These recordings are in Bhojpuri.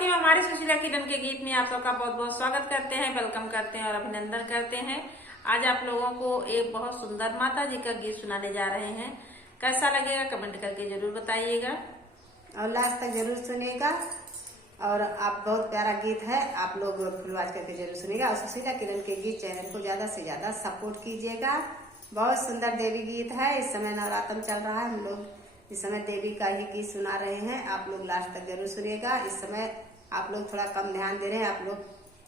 स्वाति में हमारे सुशीला किरण के गीत में आप लोग का बहुत बहुत स्वागत करते हैं, वेलकम करते हैं और अभिनंदन करते हैं। आज आप लोगों को एक बहुत सुंदर माता जी का गीत सुनाने जा रहे हैं। कैसा लगेगा कमेंट करके जरूर बताइएगा और लास्ट तक जरूर सुनिएगा। और आप बहुत प्यारा गीत है, आप लोग फुलवाज करके जरूर सुनिएगा। और सुशीला किरण के गीत चैनल को ज्यादा से ज्यादा सपोर्ट कीजिएगा। बहुत सुंदर देवी गीत है। इस समय नवरात्र चल रहा है, हम लोग इस समय देवी का ही गीत सुना रहे हैं। आप लोग लास्ट तक जरूर सुनिएगा। इस समय आप लोग थोड़ा कम ध्यान दे रहे हैं, आप लोग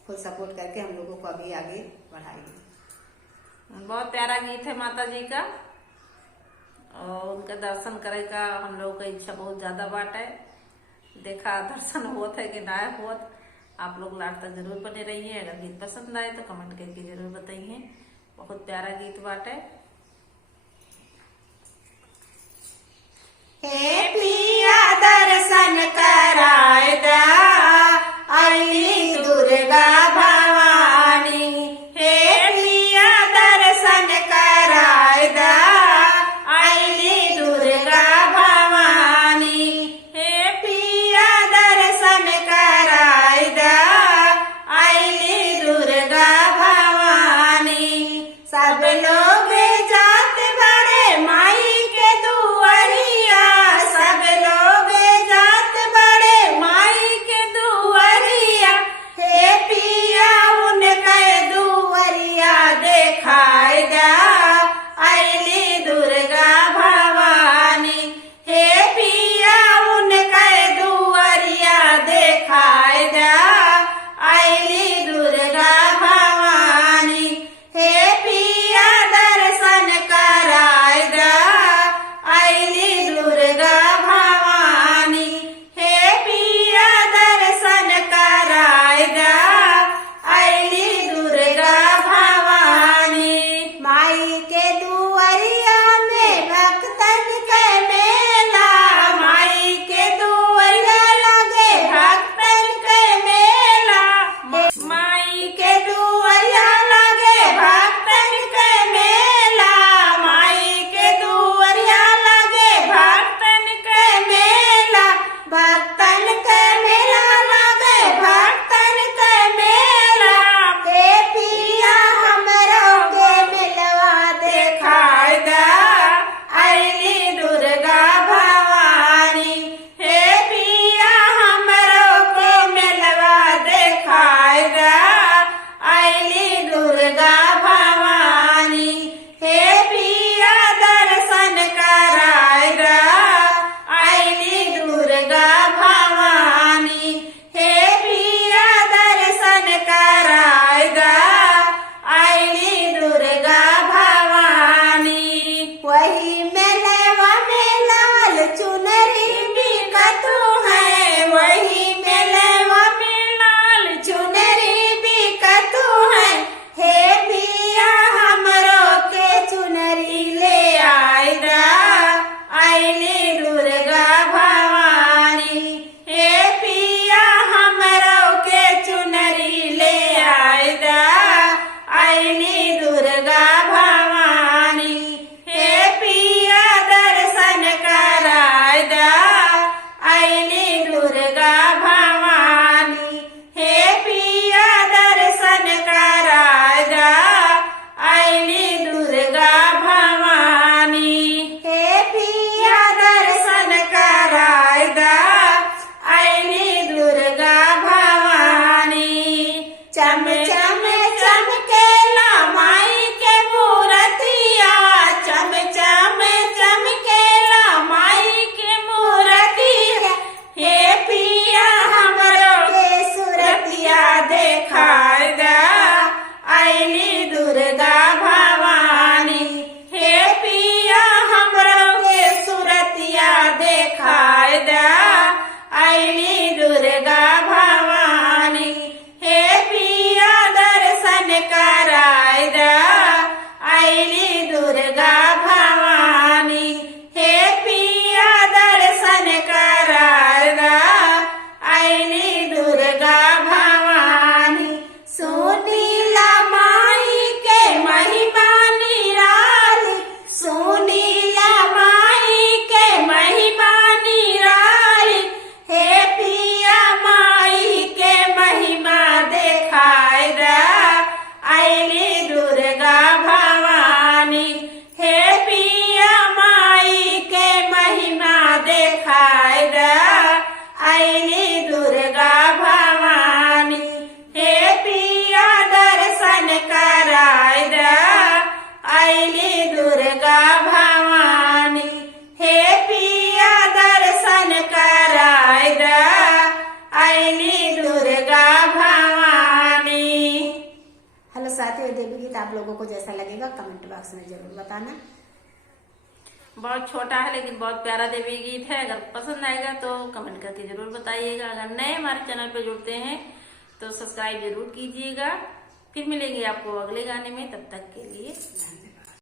फुल सपोर्ट करके हम लोगों को अभी आगे बढ़ाइए। बहुत प्यारा गीत है माता जी का और उनका दर्शन करे का हम लोगों का इच्छा बहुत ज्यादा बाट है। देखा दर्शन होत है कि ना होत, आप लोग लास्ट तक जरूर बने रहिए। अगर गीत पसंद आए तो कमेंट करके जरूर बताइए। बहुत प्यारा गीत बाट है। हे पिया दर्शन कराए दा अली दुर्गा भवानी। हे पिया दर्शन कराए दा अली दुर्गा भवानी। हे पिया दर्शन कराए दा अली दुर्गा भवानी। सब लोग जात बड़े माई के दुआरिया, सब देखाय द आईली दुर्गा भवानी। हे पिया दर्शन कराय द आईली दुर्गा भवानी। हे पिया दर्शन कराय द आईली दुर्गा भवानी। हेलो साथियों, देवी गीत आप लोगों को जैसा लगेगा कमेंट बॉक्स में जरूर बताना। बहुत छोटा है लेकिन बहुत प्यारा देवी गीत है। अगर पसंद आएगा तो कमेंट करके जरूर बताइएगा। अगर नए हमारे चैनल पे जुड़ते हैं तो सब्सक्राइब जरूर कीजिएगा। फिर मिलेंगे आपको अगले गाने में, तब तक के लिए धन्यवाद।